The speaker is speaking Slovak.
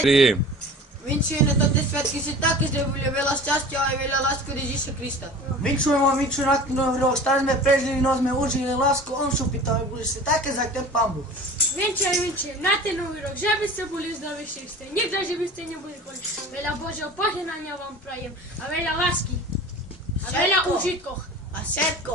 Pri. Vinčujem na toate sviatky si také, že bude veľa šťastia a aj veľa lásky od Ježiša Krista. Vinčujem vám, vinčujem na nový rok. Stále sme prežili, no sme užili lásku, on šupitali, bude si také za ten Pán Boh. Vinčujem na ten nový rok, že by ste boli zdraví všetci. Nikdy, že by ste neboli chorí. Veľa Božieho požehnania vám prajem a veľa lásky. A veľa užitkov. A všetko.